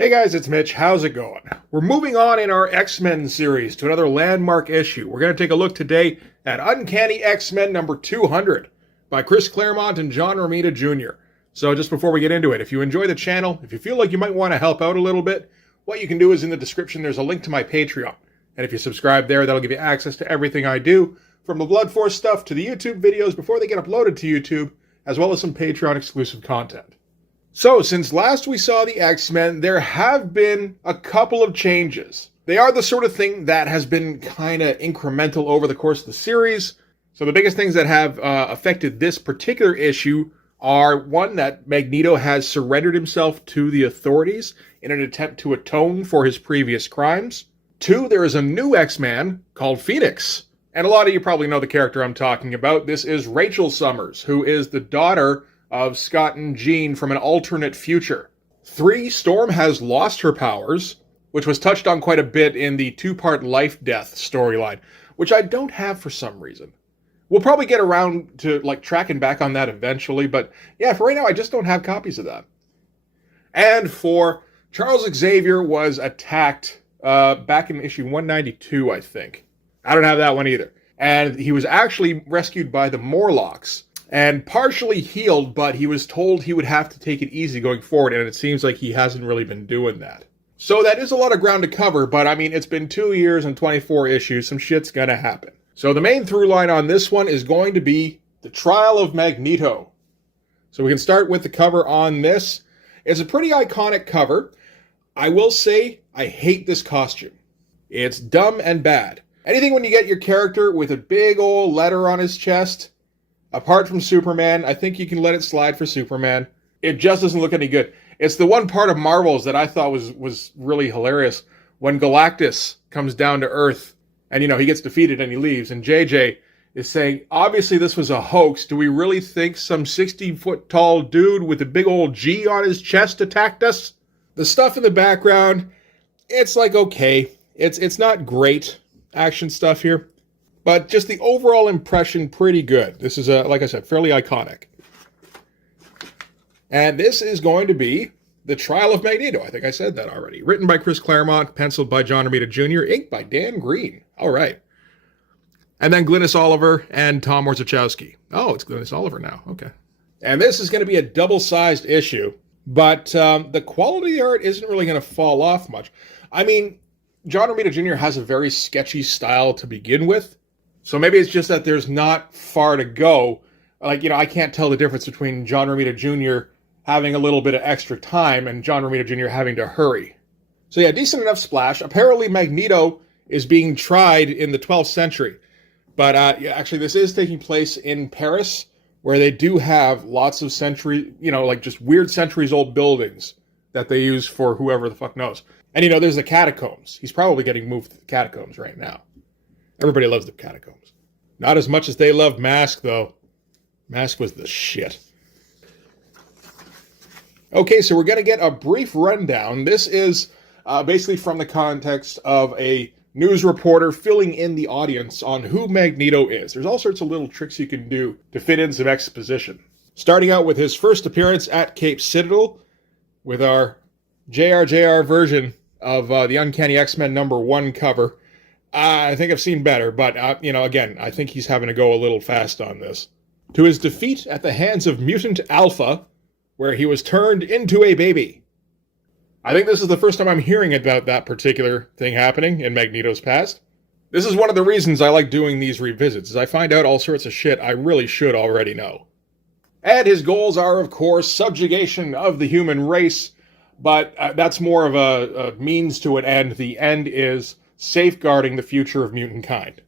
Hey guys, it's Mitch. How's it going? We're moving on in our X-Men series to another landmark issue. We're going to take a look today at Uncanny X-Men number 200 by Chris Claremont and John Romita Jr. So just before we get into it, if you enjoy the channel, if you feel like you might want to help out a little bit, what you can do is in the description there's a link to my Patreon. And if you subscribe there, that'll give you access to everything I do, from the Blood Force stuff to the YouTube videos before they get uploaded to YouTube, as well as some Patreon exclusive content. So, since last we saw the X-Men, there have been a couple of changes. They are the sort of thing that has been kind of incremental over the course of the series. So the biggest things that have affected this particular issue are, one, that Magneto has surrendered himself to the authorities in an attempt to atone for his previous crimes. Two, there is a new X-Man called Phoenix. And a lot of you probably know the character I'm talking about. This is Rachel Summers, who is the daughter of Scott and Jean from an alternate future. 3, Storm has lost her powers, which was touched on quite a bit in the 2-part life-death storyline, which I don't have for some reason. We'll probably get around to tracking back on that eventually, but yeah, for right now I just don't have copies of that. And 4, Charles Xavier was attacked back in issue 192, I think. I don't have that one either. And he was actually rescued by the Morlocks and partially healed, but he was told he would have to take it easy going forward, and it seems like he hasn't really been doing that. So that is a lot of ground to cover, but I mean, it's been 2 years and 24 issues, some shit's gonna happen. So the main through line on this one is going to be the Trial of Magneto. So we can start with the cover on this. It's a pretty iconic cover. I will say, I hate this costume. It's dumb and bad. Anything when you get your character with a big old letter on his chest, apart from Superman, I think you can let it slide for Superman. It just doesn't look any good. It's the one part of Marvel's that I thought was really hilarious. When Galactus comes down to Earth and, he gets defeated and he leaves. And JJ is saying, obviously this was a hoax. Do we really think some 60-foot tall dude with a big old G on his chest attacked us? The stuff in the background, it's okay. It's not great action stuff here. But just the overall impression, pretty good. This is, like I said, fairly iconic. And this is going to be the Trial of Magneto. I think I said that already. Written by Chris Claremont, penciled by John Romita Jr., inked by Dan Green. All right. And then Glynis Oliver and Tom Orzechowski. Oh, it's Glynis Oliver now. Okay. And this is going to be a double-sized issue. But the quality of the art isn't really going to fall off much. I mean, John Romita Jr. has a very sketchy style to begin with. So maybe it's just that there's not far to go. I can't tell the difference between John Romita Jr. having a little bit of extra time and John Romita Jr. having to hurry. So yeah, decent enough splash. Apparently Magneto is being tried in the 12th century. But actually this is taking place in Paris, where they do have lots of just weird centuries old buildings that they use for whoever the fuck knows. And there's the catacombs. He's probably getting moved to the catacombs right now. Everybody loves the catacombs. Not as much as they loved Mask, though. Mask was the shit. Okay, so we're going to get a brief rundown. This is basically from the context of a news reporter filling in the audience on who Magneto is. There's all sorts of little tricks you can do to fit in some exposition. Starting out with his first appearance at Cape Citadel with our JRJR version of the Uncanny X-Men #1 cover. I think I've seen better, but, again, I think he's having to go a little fast on this. To his defeat at the hands of Mutant Alpha, where he was turned into a baby. I think this is the first time I'm hearing about that particular thing happening in Magneto's past. This is one of the reasons I like doing these revisits, is I find out all sorts of shit I really should already know. And his goals are, of course, subjugation of the human race, but that's more of a means to an end. The end is safeguarding the future of mutant kind.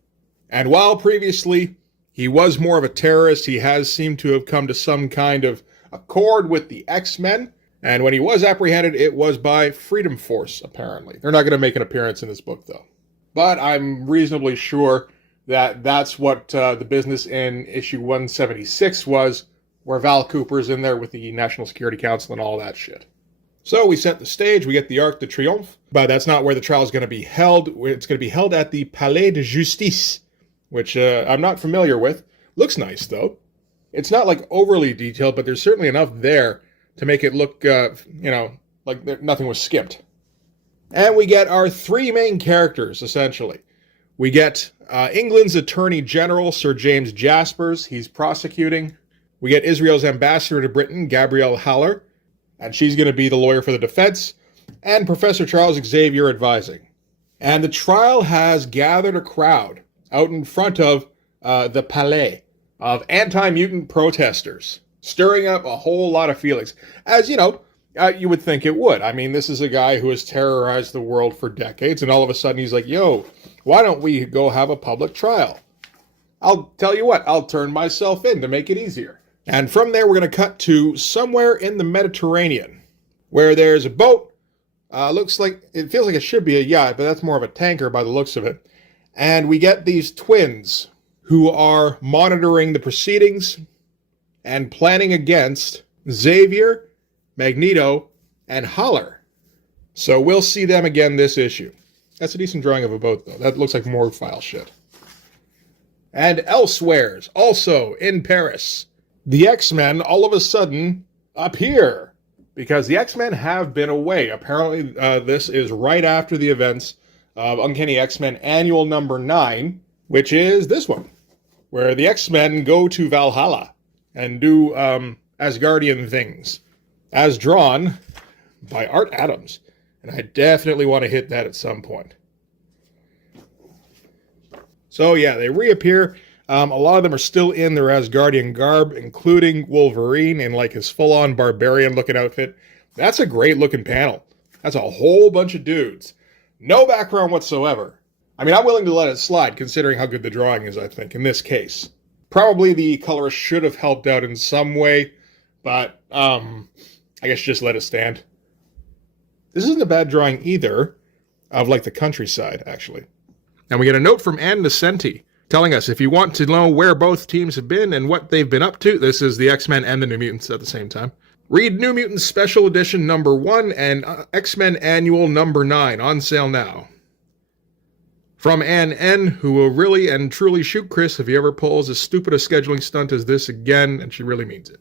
And while previously he was more of a terrorist, he has seemed to have come to some kind of accord with the X-Men, and when he was apprehended, it was by Freedom Force, apparently. They're not going to make an appearance in this book, though. But I'm reasonably sure that that's what the business in issue 176 was, where Val Cooper's in there with the National Security Council and all that shit. So we set the stage, we get the Arc de Triomphe, but that's not where the trial is going to be held. It's going to be held at the Palais de Justice, which I'm not familiar with. Looks nice, though. It's not overly detailed, but there's certainly enough there to make it look, Like nothing was skipped. And we get our three main characters, essentially. We get England's Attorney General, Sir James Jaspers. He's prosecuting. We get Israel's ambassador to Britain, Gabrielle Haller, and she's going to be the lawyer for the defense, and Professor Charles Xavier advising. And the trial has gathered a crowd out in front of the Palais of anti-mutant protesters, stirring up a whole lot of feelings. As, you would think it would. I mean, this is a guy who has terrorized the world for decades, and all of a sudden he's like, yo, why don't we go have a public trial? I'll tell you what, I'll turn myself in to make it easier. And from there, we're going to cut to somewhere in the Mediterranean, where there's a boat. It feels like it should be a yacht, but that's more of a tanker by the looks of it. And we get these twins who are monitoring the proceedings and planning against Xavier, Magneto, and Haller. So we'll see them again this issue. That's a decent drawing of a boat, though. That looks like more file shit. And elsewheres, also in Paris, the X-Men all of a sudden appear, because the X-Men have been away. Apparently, this is right after the events of Uncanny X-Men Annual number 9, which is this one, where the X-Men go to Valhalla and do Asgardian things, as drawn by Art Adams. And I definitely want to hit that at some point. So yeah, they reappear. A lot of them are still in their Asgardian garb, including Wolverine in like his full-on barbarian-looking outfit. That's a great-looking panel. That's a whole bunch of dudes. No background whatsoever. I mean, I'm willing to let it slide, considering how good the drawing is, I think, in this case. Probably the colorist should have helped out in some way, but I guess just let it stand. This isn't a bad drawing either, of like the countryside, actually. And we get a note from Ann Nesenti, telling us, if you want to know where both teams have been and what they've been up to, this is the X-Men and the New Mutants at the same time. Read New Mutants Special Edition number 1 and X-Men Annual number 9, on sale now. From Ann N., who will really and truly shoot Chris if he ever pulls as stupid a scheduling stunt as this again, and she really means it.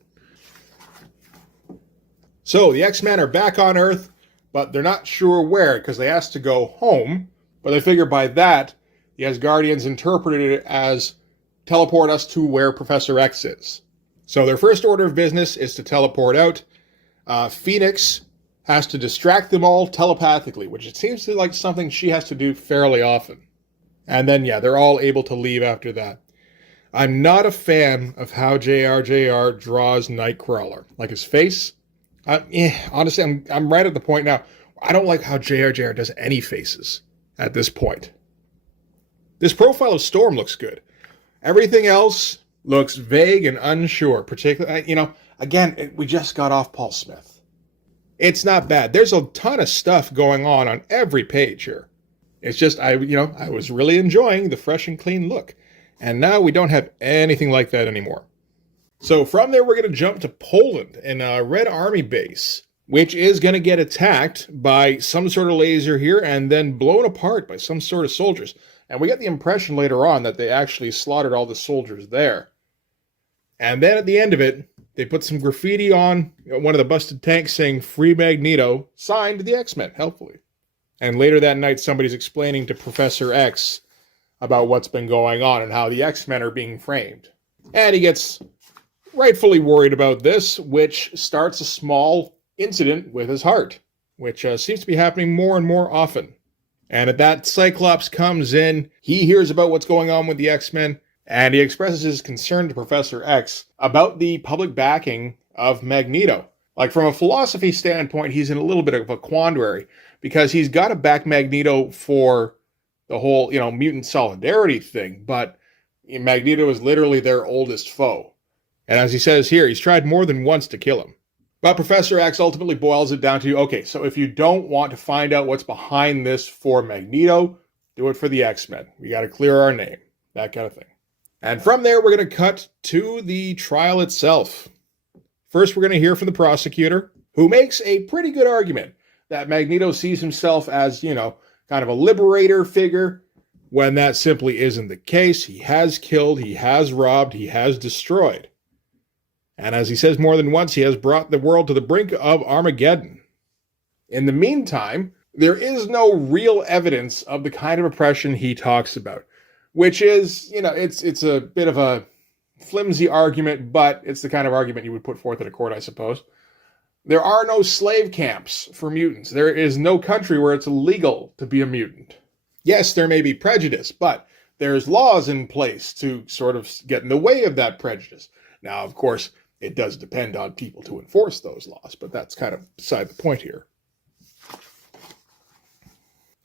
So, the X-Men are back on Earth, but they're not sure where, because they asked to go home, but they figure by that, the Asgardians interpreted it as teleport us to where Professor X is. So their first order of business is to teleport out. Phoenix has to distract them all telepathically, which it seems to like something she has to do fairly often. And then, yeah, they're all able to leave after that. I'm not a fan of how JRJR draws Nightcrawler. Like his face. Honestly, I'm right at the point now. I don't like how JRJR does any faces at this point. This profile of Storm looks good. Everything else looks vague and unsure. Particularly, again, we just got off Paul Smith. It's not bad. There's a ton of stuff going on every page here. It's just, I was really enjoying the fresh and clean look. And now we don't have anything like that anymore. So from there, we're going to jump to Poland in a Red Army base, which is going to get attacked by some sort of laser here and then blown apart by some sort of soldiers. And we get the impression later on that they actually slaughtered all the soldiers there. And then at the end of it, they put some graffiti on one of the busted tanks saying, "Free Magneto," signed the X-Men, helpfully. And later that night, somebody's explaining to Professor X about what's been going on and how the X-Men are being framed. And he gets rightfully worried about this, which starts a small incident with his heart, which seems to be happening more and more often. And at that, Cyclops comes in, he hears about what's going on with the X-Men, and he expresses his concern to Professor X about the public backing of Magneto. Like, from a philosophy standpoint, he's in a little bit of a quandary, because he's got to back Magneto for the whole, mutant solidarity thing, but Magneto is literally their oldest foe. And as he says here, he's tried more than once to kill him. But Professor X ultimately boils it down to, okay, so if you don't want to find out what's behind this for Magneto, do it for the X-Men. We got to clear our name. That kind of thing. And from there, we're going to cut to the trial itself. First, we're going to hear from the prosecutor, who makes a pretty good argument that Magneto sees himself as, kind of a liberator figure, when that simply isn't the case. He has killed, he has robbed, he has destroyed. And as he says more than once, he has brought the world to the brink of Armageddon. In the meantime, there is no real evidence of the kind of oppression he talks about, which is, it's a bit of a flimsy argument, but it's the kind of argument you would put forth at a court, I suppose. There are no slave camps for mutants. There is no country where it's illegal to be a mutant. Yes, there may be prejudice, but there's laws in place to sort of get in the way of that prejudice. Now, of course, it does depend on people to enforce those laws, but that's kind of beside the point here.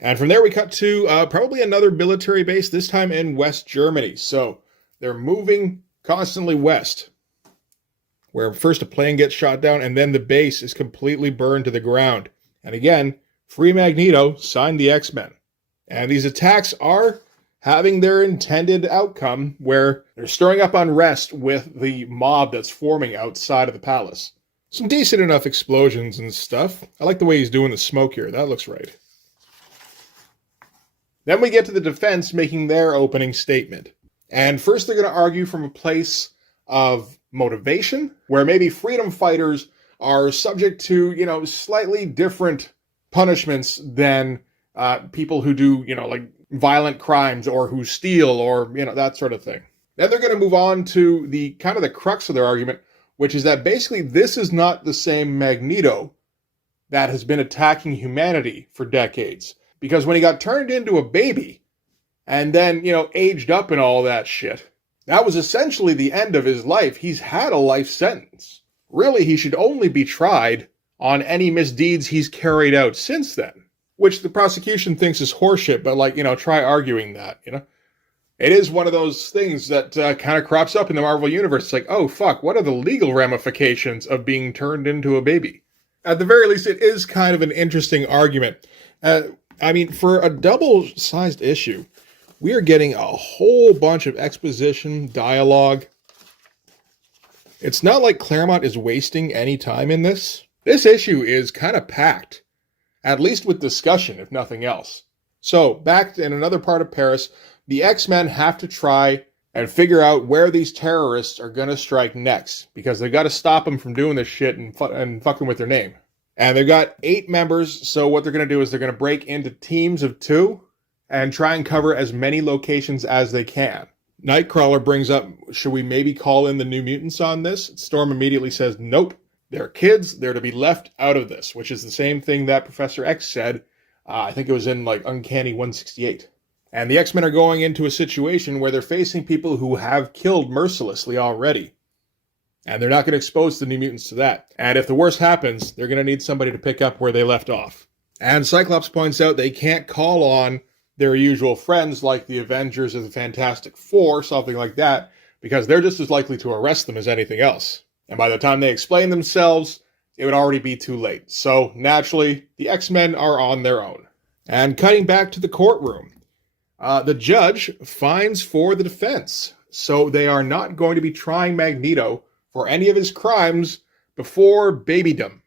And from there we cut to probably another military base, this time in West Germany. So they're moving constantly west, where first a plane gets shot down and then the base is completely burned to the ground. And again, Free Magneto signed the X-Men. And these attacks are having their intended outcome, where they're stirring up unrest with the mob that's forming outside of the palace. Some decent enough explosions and stuff. I like the way he's doing the smoke here. That looks right. Then we get to the defense making their opening statement. And first they're going to argue from a place of motivation, where maybe freedom fighters are subject to, slightly different punishments than people who do, like violent crimes or who steal or, that sort of thing. Then they're going to move on to the kind of the crux of their argument, which is that basically this is not the same Magneto that has been attacking humanity for decades. Because when he got turned into a baby and then, aged up and all that shit, that was essentially the end of his life. He's had a life sentence. Really, he should only be tried on any misdeeds he's carried out since then, which the prosecution thinks is horseshit, but try arguing that, It is one of those things that kind of crops up in the Marvel Universe. It's like, oh, fuck, what are the legal ramifications of being turned into a baby? At the very least, it is kind of an interesting argument. For a double-sized issue, we are getting a whole bunch of exposition, dialogue. It's not like Claremont is wasting any time in this. This issue is kind of packed, at least with discussion, if nothing else. So, back in another part of Paris, the X-Men have to try and figure out where these terrorists are going to strike next, because they've got to stop them from doing this shit and fucking with their name. And they've got 8 members, so what they're going to do is they're going to break into teams of 2 and try and cover as many locations as they can. Nightcrawler brings up, should we maybe call in the New Mutants on this? Storm immediately says, nope, they're kids, they're to be left out of this, which is the same thing that Professor X said. I think it was in Uncanny 168. And the X-Men are going into a situation where they're facing people who have killed mercilessly already. And they're not going to expose the New Mutants to that. And if the worst happens, they're going to need somebody to pick up where they left off. And Cyclops points out they can't call on their usual friends like the Avengers or the Fantastic Four, something like that, because they're just as likely to arrest them as anything else. And by the time they explain themselves, it would already be too late. So, naturally, the X-Men are on their own. And cutting back to the courtroom, the judge finds for the defense. So they are not going to be trying Magneto for any of his crimes before babydom.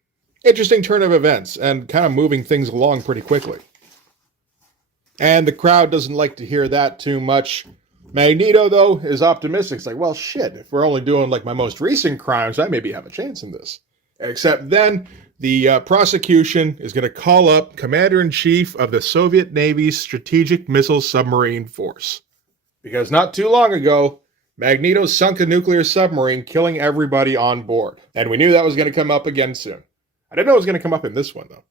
Interesting turn of events, and kind of moving things along pretty quickly. And the crowd doesn't like to hear that too much. Magneto, though, is optimistic. It's like, well, shit, if we're only doing my most recent crimes, I maybe have a chance in this. Except then, the prosecution is going to call up Commander-in-Chief of the Soviet Navy's Strategic Missile Submarine Force. Because not too long ago, Magneto sunk a nuclear submarine, killing everybody on board. And we knew that was going to come up again soon. I didn't know it was going to come up in this one, though.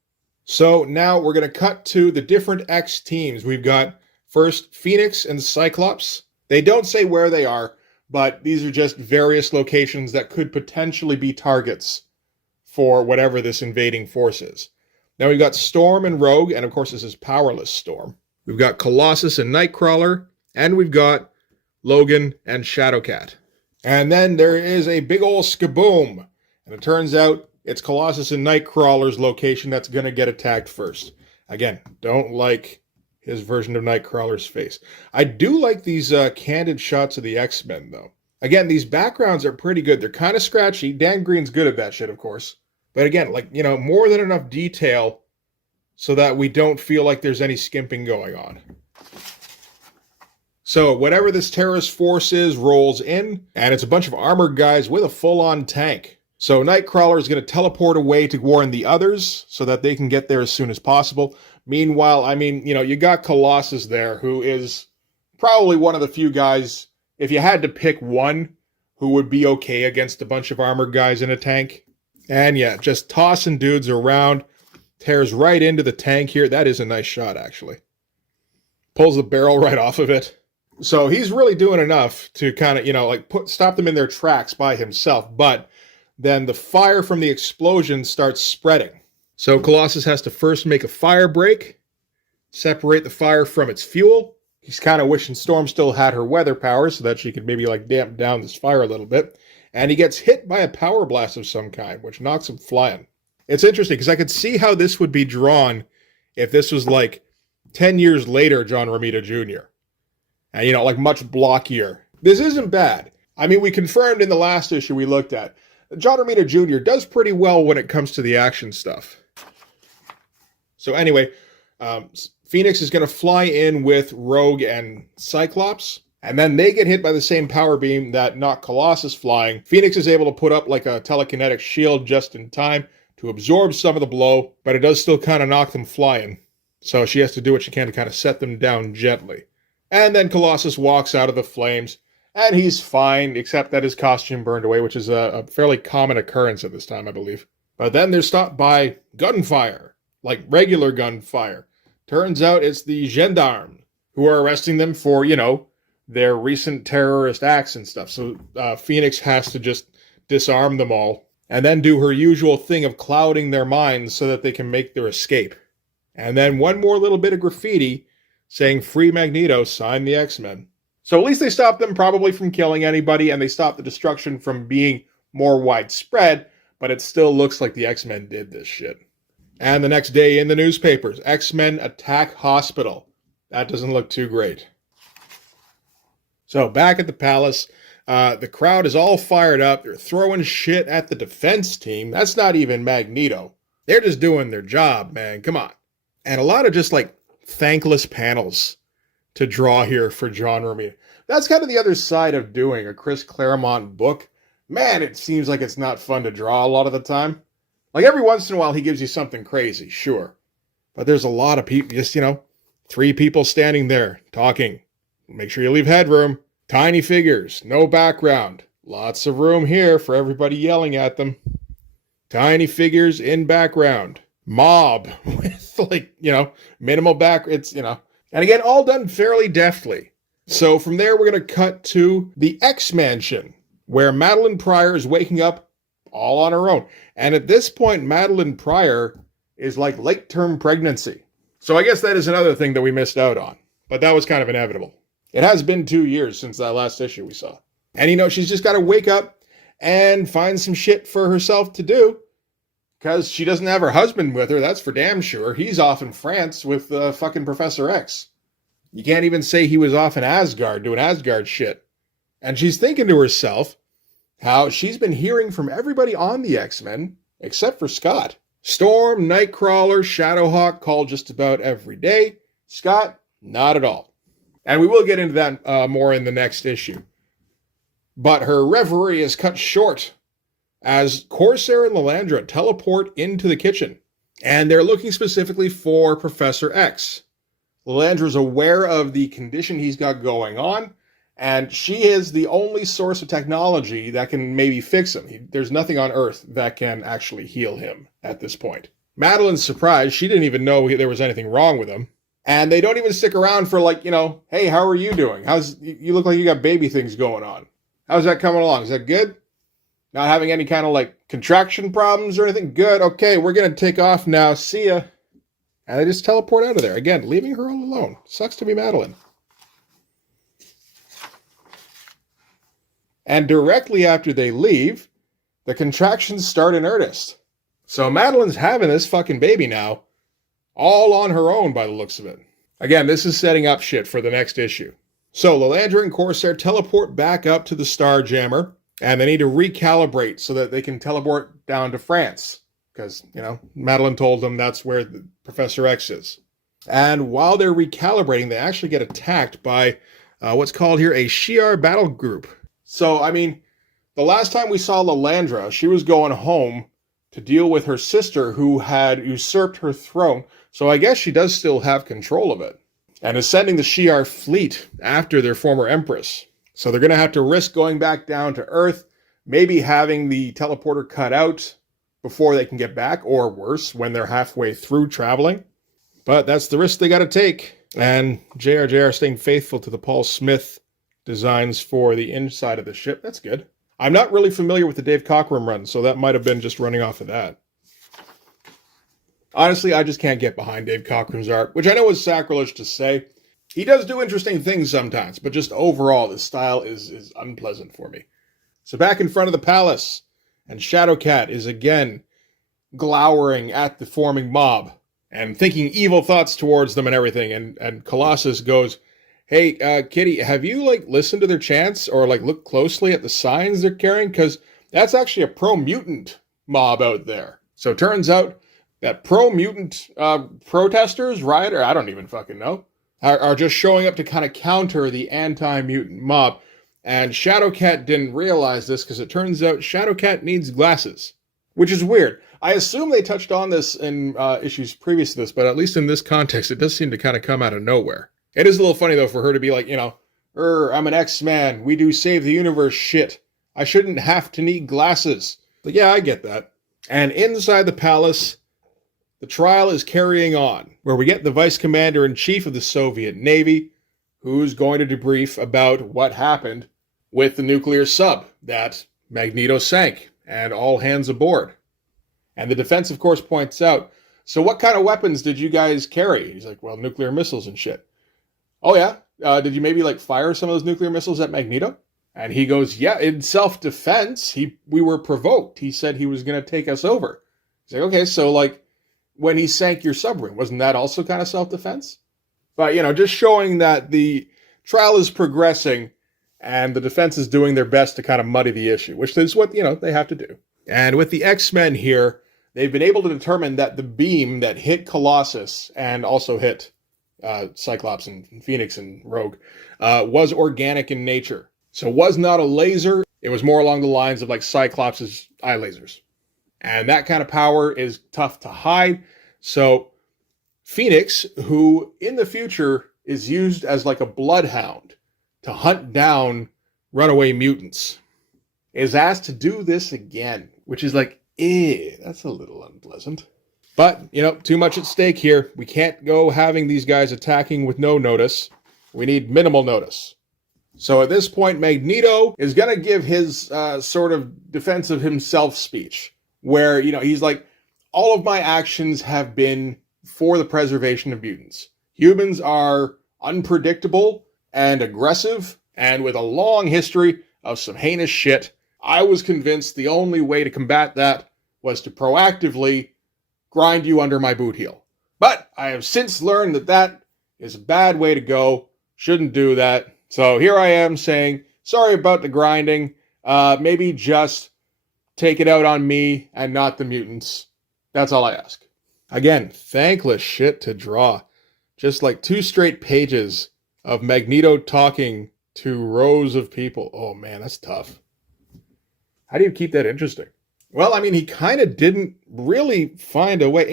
So now we're going to cut to the different X teams. We've got first Phoenix and Cyclops. They don't say where they are, but these are just various locations that could potentially be targets for whatever this invading force is. Now we've got Storm and Rogue, and of course this is Powerless Storm. We've got Colossus and Nightcrawler, and we've got Logan and Shadowcat. And then there is a big ol' skaboom, and it turns out it's Colossus and Nightcrawler's location that's going to get attacked first. Again, don't like his version of Nightcrawler's face. I do like these candid shots of the X-Men, though. Again, these backgrounds are pretty good. They're kind of scratchy. Dan Green's good at that shit, of course. But again, more than enough detail so that we don't feel like there's any skimping going on. So, whatever this terrorist force is rolls in, and it's a bunch of armored guys with a full-on tank. So Nightcrawler is going to teleport away to warn the others so that they can get there as soon as possible. Meanwhile, I mean, you got Colossus there, who is probably one of the few guys, if you had to pick one, who would be okay against a bunch of armored guys in a tank. And yeah, just tossing dudes around, tears right into the tank here. That is a nice shot, actually. Pulls the barrel right off of it. So he's really doing enough to kind of, stop them in their tracks by himself. But then the fire from the explosion starts spreading. So Colossus has to first make a fire break, separate the fire from its fuel. He's kind of wishing Storm still had her weather power so that she could maybe damp down this fire a little bit. And he gets hit by a power blast of some kind, which knocks him flying. It's interesting because I could see how this would be drawn if this was 10 years later John Romita Jr. And, much blockier. This isn't bad. I mean, we confirmed in the last issue we looked at, John Romita Jr. does pretty well when it comes to the action stuff. So anyway, Phoenix is going to fly in with Rogue and Cyclops, and then they get hit by the same power beam that knocked Colossus flying. Phoenix is able to put up a telekinetic shield just in time to absorb some of the blow, but it does still kind of knock them flying. So she has to do what she can to kind of set them down gently. And then Colossus walks out of the flames, and he's fine, except that his costume burned away, which is a fairly common occurrence at this time, I believe. But then they're stopped by gunfire, regular gunfire. Turns out it's the gendarmes who are arresting them for, their recent terrorist acts and stuff. So Phoenix has to just disarm them all, and then do her usual thing of clouding their minds so that they can make their escape. And then one more little bit of graffiti saying, "Free Magneto, sign the X-Men." So at least they stopped them probably from killing anybody, and they stopped the destruction from being more widespread, but it still looks like the X-Men did this shit. And the next day in the newspapers, X-Men attack hospital. That doesn't look too great. So back at the palace, the crowd is all fired up. They're throwing shit at the defense team. That's not even Magneto. They're just doing their job, man. Come on. And a lot of just thankless panels to draw here for John Romita. That's kind of the other side of doing a Chris Claremont book. Man, it seems like it's not fun to draw a lot of the time. Every once in a while he gives you something crazy, sure. But there's a lot of people, just, 3 people standing there talking. Make sure you leave headroom. Tiny figures, no background. Lots of room here for everybody yelling at them. Tiny figures in background. Mob with minimal back. And again, all done fairly deftly. So from there, we're going to cut to the X-Mansion, where Madeline Pryor is waking up all on her own. And at this point, Madeline Pryor is late-term pregnancy. So I guess that is another thing that we missed out on. But that was kind of inevitable. It has been 2 years since that last issue we saw. And she's just got to wake up and find some shit for herself to do. Because she doesn't have her husband with her, that's for damn sure. He's off in France with fucking Professor X. You can't even say he was off in Asgard doing Asgard shit. And she's thinking to herself how she's been hearing from everybody on the X-Men, except for Scott. Storm, Nightcrawler, Shadowhawk call just about every day. Scott, not at all. And we will get into that more in the next issue. But her reverie is cut short as Corsair and Lilandra teleport into the kitchen. And they're looking specifically for Professor X. Lilandra's aware of the condition he's got going on, and she is the only source of technology that can maybe fix him. There's nothing on Earth that can actually heal him at this point. Madeline's surprised. She didn't even know there was anything wrong with him. And they don't even stick around for hey, how are you doing? You look like you got baby things going on. How's that coming along? Is that good? Not having any kind of contraction problems or anything? Good. Okay, we're going to take off now. See ya. And they just teleport out of there. Again, leaving her all alone. Sucks to be Madeline. And directly after they leave, the contractions start in earnest. So Madeline's having this fucking baby now, all on her own by the looks of it. Again, this is setting up shit for the next issue. So Lilandra and Corsair teleport back up to the Starjammer, and they need to recalibrate so that they can teleport down to France. Because, Madeline told them that's where Professor X is. And while they're recalibrating, they actually get attacked by what's called here a Shi'ar battle group. So, The last time we saw Lilandra, she was going home to deal with her sister who had usurped her throne, so I guess she does still have control of it, and is sending the Shi'ar fleet after their former empress. So they're going to have to risk going back down to Earth, maybe having the teleporter cut out before they can get back, or worse, when they're halfway through traveling. But that's the risk they got to take. And JRJR staying faithful to the Paul Smith designs for the inside of the ship. That's good. I'm not really familiar with the Dave Cockrum run, so that might have been just running off of that. Honestly, I just can't get behind Dave Cockrum's art, which I know is sacrilege to say. He does do interesting things sometimes, but just overall, the style is unpleasant for me. So back in front of the palace, and Shadowcat is again glowering at the forming mob and thinking evil thoughts towards them and everything. And Colossus goes, "Hey, Kitty, have you listened to their chants or look closely at the signs they're carrying? Because that's actually a pro-mutant mob out there." So it turns out that pro-mutant protesters, rioters, I don't even fucking know, are just showing up to kind of counter the anti-mutant mob. And Shadowcat didn't realize this because it turns out Shadowcat needs glasses, which is weird. I assume they touched on this in issues previous to this, but at least in this context, it does seem to kind of come out of nowhere. It is a little funny, though, for her to be like, I'm an X-Man, we do save the universe shit. I shouldn't have to need glasses. But yeah, I get that. And inside the palace, the trial is carrying on, where we get the Vice Commander-in-Chief of the Soviet Navy, who's going to debrief about what happened with the nuclear sub that Magneto sank, and all hands aboard. And the defense, of course, points out, "So what kind of weapons did you guys carry?" He's like, "Well, nuclear missiles and shit." "Oh, yeah? Did you maybe fire some of those nuclear missiles at Magneto?" And he goes, "Yeah, in self-defense, we were provoked. He said he was going to take us over." He's like, "Okay, so when he sank your submarine, wasn't that also kind of self-defense?" But, just showing that the trial is progressing and the defense is doing their best to kind of muddy the issue, which is what, they have to do. And with the X-Men here, they've been able to determine that the beam that hit Colossus and also hit Cyclops and Phoenix and Rogue was organic in nature. So it was not a laser. It was more along the lines of Cyclops' eye lasers. And that kind of power is tough to hide. So Phoenix, who in the future is used as a bloodhound to hunt down runaway mutants, is asked to do this again, which is that's a little unpleasant. But, too much at stake here. We can't go having these guys attacking with no notice. We need minimal notice. So at this point, Magneto is going to give his sort of defense of himself speech, where, he's like, "All of my actions have been for the preservation of mutants. Humans are unpredictable and aggressive, and with a long history of some heinous shit. I was convinced the only way to combat that was to proactively grind you under my boot heel. But I have since learned that that is a bad way to go. Shouldn't do that. So here I am saying, sorry about the grinding. Maybe just take it out on me and not the mutants. That's all I ask." Again, thankless shit to draw. Just 2 straight pages of Magneto talking to rows of people. Oh man, that's tough. How do you keep that interesting? Well, he kind of didn't really find a way.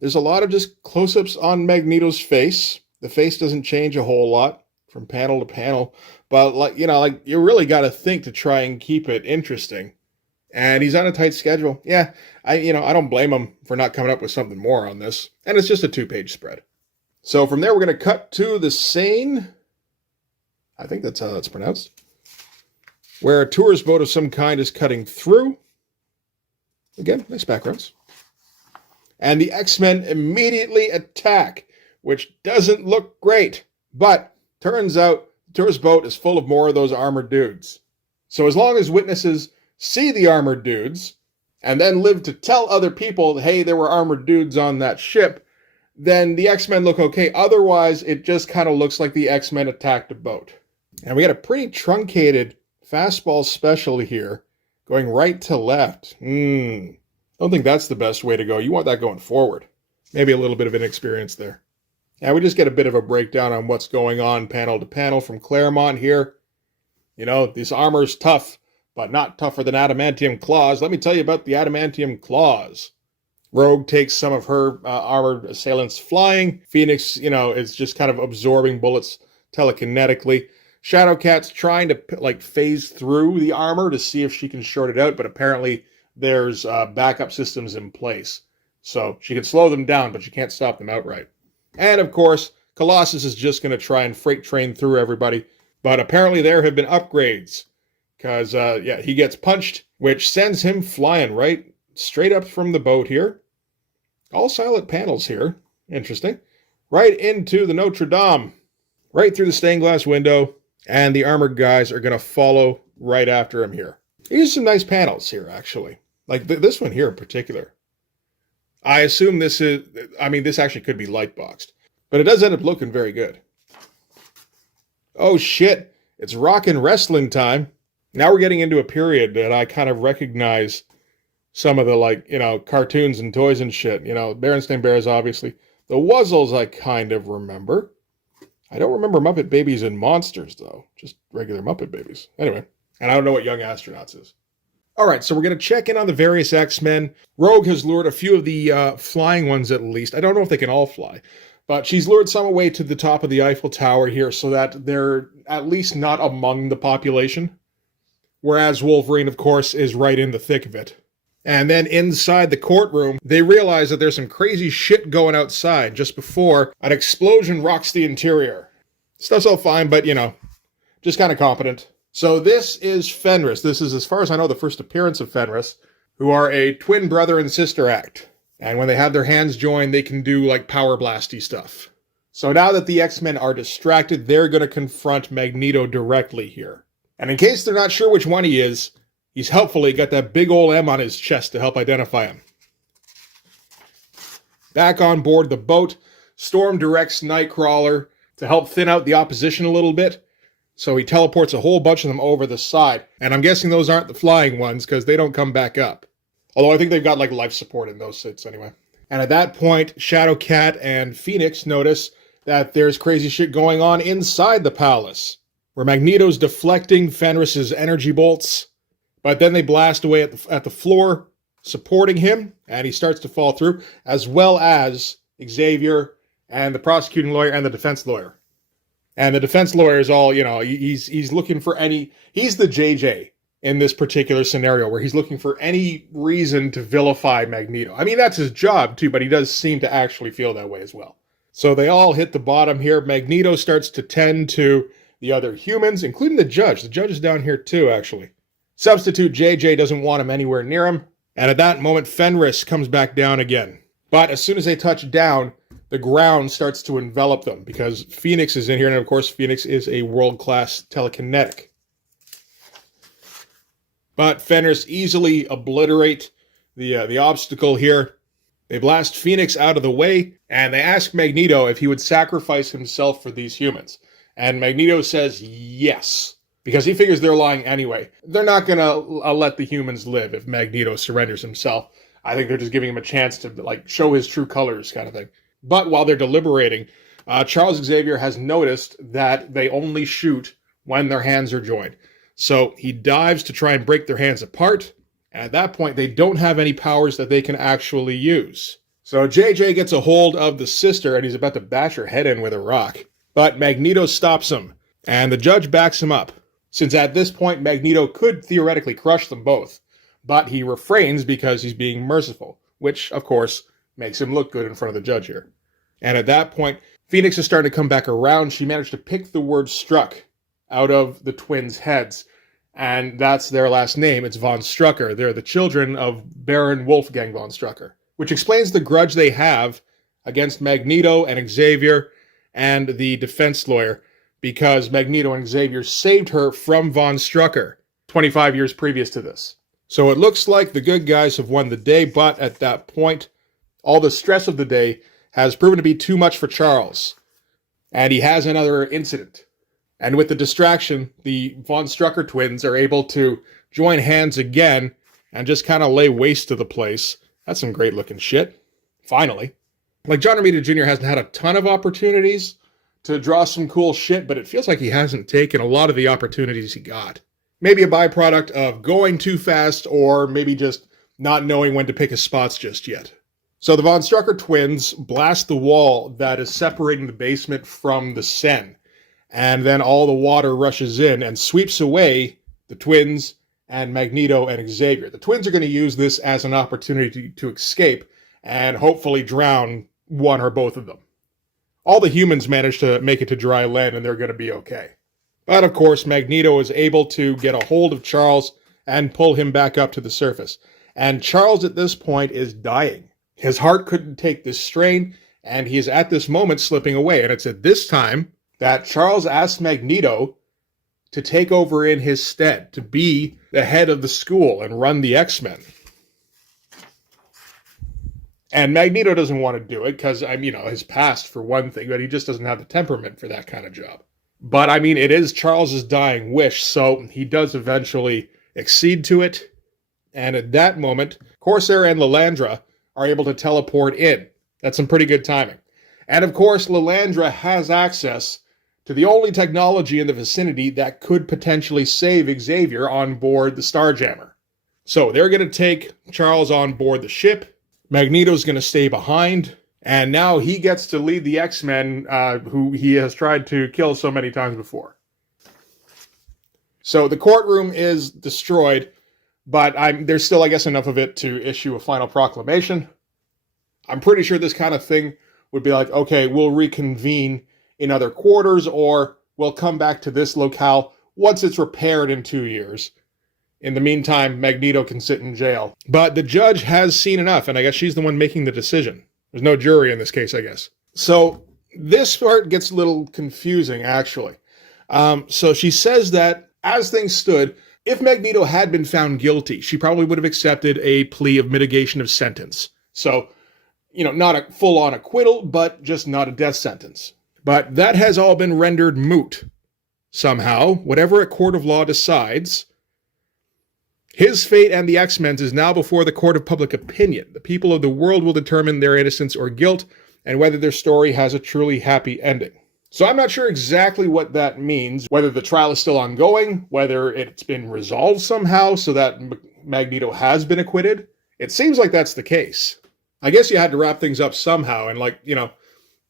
There's a lot of just close-ups on Magneto's face. The face doesn't change a whole lot from panel to panel. But, you really got to think to try and keep it interesting. And he's on a tight schedule. Yeah, I don't blame him for not coming up with something more on this. And it's just a 2-page spread. So from there, we're going to cut to the Seine. I think that's how that's pronounced. Where a tourist boat of some kind is cutting through. Again, nice backgrounds. And the X-Men immediately attack, which doesn't look great. But turns out the tourist boat is full of more of those armored dudes. So as long as witnesses see the armored dudes, and then live to tell other people, hey, there were armored dudes on that ship, then the X-Men look okay. Otherwise, it just kind of looks like the X-Men attacked a boat. And we got a pretty truncated fastball special here, going right to left. Don't think that's the best way to go. You want that going forward. Maybe a little bit of inexperience there. And we just get a bit of a breakdown on what's going on panel to panel from Claremont here. This armor's tough, but not tougher than adamantium claws. Let me tell you about the adamantium claws. Rogue takes some of her armored assailants flying. Phoenix, is just kind of absorbing bullets telekinetically. Shadowcat's trying to phase through the armor to see if she can short it out, but apparently there's backup systems in place. So she can slow them down, but she can't stop them outright. And of course, Colossus is just going to try and freight train through everybody. But apparently there have been upgrades. Because, he gets punched, which sends him flying right straight up from the boat here. All silent panels here. Interesting. Right into the Notre Dame. Right through the stained glass window. And the armored guys are going to follow right after him here. Here's some nice panels here, actually. Like this one here in particular. I assume this actually could be light boxed. But it does end up looking very good. Oh shit, it's rockin' wrestling time. Now we're getting into a period that I kind of recognize some of the cartoons and toys and shit. Berenstain Bears, obviously. The Wuzzles I kind of remember. I don't remember Muppet Babies and Monsters, though. Just regular Muppet Babies. Anyway, and I don't know what Young Astronauts is. All right, so we're going to check in on the various X-Men. Rogue has lured a few of the flying ones at least. I don't know if they can all fly. But she's lured some away to the top of the Eiffel Tower here so that they're at least not among the population. Whereas Wolverine, of course, is right in the thick of it. And then inside the courtroom, they realize that there's some crazy shit going outside just before an explosion rocks the interior. Stuff's all fine, but, just kind of competent. So this is Fenris. This is, as far as I know, the first appearance of Fenris, who are a twin brother and sister act. And when they have their hands joined, they can do, power blasty stuff. So now that the X-Men are distracted, they're going to confront Magneto directly here. And in case they're not sure which one he is, he's helpfully got that big ol' M on his chest to help identify him. Back on board the boat, Storm directs Nightcrawler to help thin out the opposition a little bit. So he teleports a whole bunch of them over the side. And I'm guessing those aren't the flying ones, because they don't come back up. Although I think they've got, life support in those suits anyway. And at that point, Shadowcat and Phoenix notice that there's crazy shit going on inside the palace, where Magneto's deflecting Fenris's energy bolts. But then they blast away at the floor, supporting him, and he starts to fall through, as well as Xavier and the prosecuting lawyer and the defense lawyer. And the defense lawyer is all, he's looking for he's the JJ in this particular scenario, where he's looking for any reason to vilify Magneto. I mean, that's his job, too, but he does seem to actually feel that way as well. So they all hit the bottom here. Magneto starts to tend to the other humans, including the judge. The judge is down here, too, actually. Substitute JJ doesn't want him anywhere near him. And at that moment, Fenris comes back down again. But as soon as they touch down, the ground starts to envelop them, because Phoenix is in here, and of course, Phoenix is a world-class telekinetic. But Fenris easily obliterate the obstacle here. They blast Phoenix out of the way, and they ask Magneto if he would sacrifice himself for these humans. And Magneto says yes, because he figures they're lying anyway. They're not going to let the humans live if Magneto surrenders himself. I think they're just giving him a chance to show his true colors kind of thing. But while they're deliberating, Charles Xavier has noticed that they only shoot when their hands are joined. So he dives to try and break their hands apart, and at that point they don't have any powers that they can actually use. So JJ gets a hold of the sister, and he's about to bash her head in with a rock. But Magneto stops him, and the judge backs him up, since at this point Magneto could theoretically crush them both, but he refrains because he's being merciful, which, of course, makes him look good in front of the judge here. And at that point, Phoenix is starting to come back around. She managed to pick the word struck out of the twins' heads, and that's their last name. It's von Strucker. They're the children of Baron Wolfgang von Strucker, which explains the grudge they have against Magneto and Xavier and the defense lawyer, because Magneto and Xavier saved her from von Strucker 25 years previous to this. So it looks like the good guys have won the day, but at that point, all the stress of the day has proven to be too much for Charles, and he has another incident. And with the distraction, the von Strucker twins are able to join hands again and just kind of lay waste to the place. That's some great looking shit. Finally. John Romita Jr. hasn't had a ton of opportunities to draw some cool shit, but it feels like he hasn't taken a lot of the opportunities he got. maybe a byproduct of going too fast or maybe just not knowing when to pick his spots just yet. So the Von Strucker twins blast the wall that is separating the basement from the Sen, and then all the water rushes in and sweeps away the twins and Magneto and Xavier. The twins are going to use this as an opportunity to escape and hopefully drown one or both of them. All the humans manage to make it to dry land and they're going to be okay. But of course, Magneto is able to get a hold of Charles and pull him back up to the surface. And Charles at this point is dying. His heart couldn't take this strain, and he is at this moment slipping away. And it's at this time that Charles asks Magneto to take over in his stead, to be the head of the school and run the X-Men. And Magneto doesn't want to do it because, his past for one thing, but he just doesn't have the temperament for that kind of job. But, it is Charles's dying wish, so he does eventually accede to it. And at that moment, Corsair and Lilandra are able to teleport in. That's some pretty good timing. And of course, Lilandra has access to the only technology in the vicinity that could potentially save Xavier on board the Starjammer. So they're going to take Charles on board the ship. Magneto's going to stay behind. And now he gets to lead the X-Men, who he has tried to kill so many times before. So the courtroom is destroyed, but there's still, I guess, enough of it to issue a final proclamation. I'm pretty sure this kind of thing would be like, okay, we'll reconvene in other quarters, or we'll come back to this locale once it's repaired in 2 years. In the meantime, Magneto can sit in jail. But the judge has seen enough, and I guess she's the one making the decision. There's no jury in this case, I guess. So this part gets a little confusing, actually. So she says that, as things stood, if Magneto had been found guilty, she probably would have accepted a plea of mitigation of sentence. So, not a full-on acquittal, but just not a death sentence. But that has all been rendered moot. Somehow, whatever a court of law decides, his fate and the X-Men's is now before the court of public opinion. The people of the world will determine their innocence or guilt, and whether their story has a truly happy ending. So I'm not sure exactly what that means, whether the trial is still ongoing, whether it's been resolved somehow so that Magneto has been acquitted. It seems like that's the case. I guess you had to wrap things up somehow, and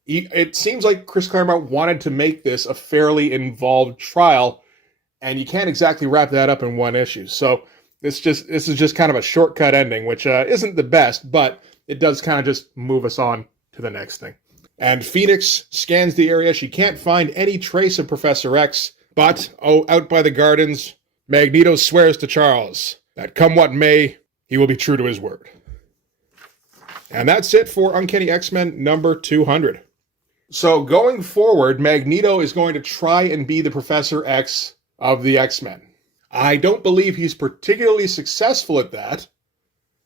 it seems like Chris Claremont wanted to make this a fairly involved trial, and you can't exactly wrap that up in one issue. So this is just kind of a shortcut ending, which isn't the best, but it does kind of just move us on to the next thing. And Phoenix scans the area. She can't find any trace of Professor X, but, out by the gardens, Magneto swears to Charles that come what may, he will be true to his word. And that's it for Uncanny X-Men number 200. So going forward, Magneto is going to try and be the Professor X of the X-Men. I don't believe he's particularly successful at that.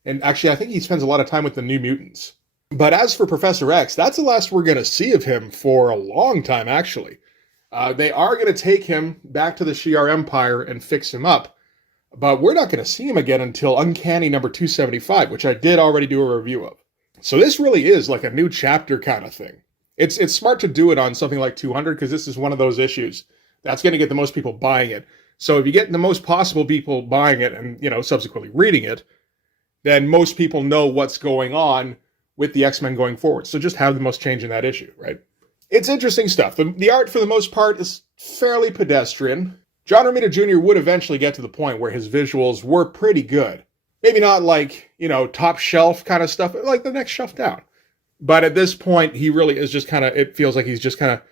And actually, I think he spends a lot of time with the New Mutants. But as for Professor X, that's the last we're going to see of him for a long time, actually. They are going to take him back to the Shi'ar Empire and fix him up. But we're not going to see him again until Uncanny number 275, which I did already do a review of. So this really is like a new chapter kind of thing. It's smart to do it on something like 200, because this is one of those issues that's going to get the most people buying it. So if you get the most possible people buying it and, subsequently reading it, then most people know what's going on with the X-Men going forward. So just have the most change in that issue, right? It's interesting stuff. The art, for the most part, is fairly pedestrian. John Romita Jr. would eventually get to the point where his visuals were pretty good. Maybe not like, top shelf kind of stuff, but like the next shelf down. But at this point, he really is just it feels like he's just kind of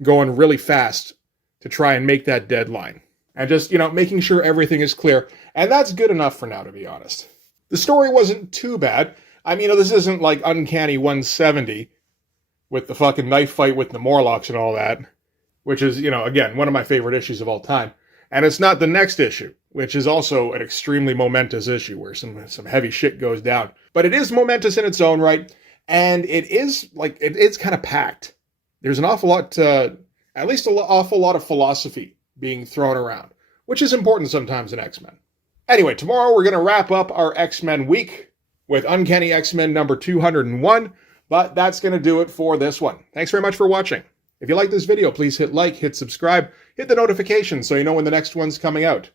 going really fast to try and make that deadline. And just, making sure everything is clear. And that's good enough for now, to be honest. The story wasn't too bad. This isn't like Uncanny 170 with the fucking knife fight with the Morlocks and all that, which is, again, one of my favorite issues of all time. And it's not the next issue, which is also an extremely momentous issue where some heavy shit goes down. But it is momentous in its own right, and it's kind of packed. There's an awful lot, at least an awful lot of philosophy being thrown around, which is important sometimes in X-Men. Anyway, tomorrow we're going to wrap up our X-Men week with Uncanny X-Men number 201, but that's going to do it for this one. Thanks very much for watching. If you like this video, please hit like, hit subscribe, hit the notification so you know when the next one's coming out.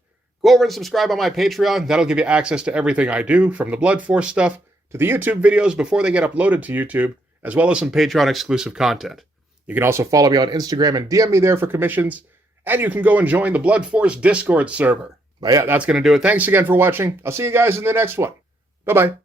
Go over and subscribe on my Patreon. That'll give you access to everything I do, from the Blood Force stuff to the YouTube videos before they get uploaded to YouTube, as well as some Patreon exclusive content. You can also follow me on Instagram and DM me there for commissions, and you can go and join the Blood Force Discord server. But yeah, that's going to do it. Thanks again for watching. I'll see you guys in the next one. Bye-bye.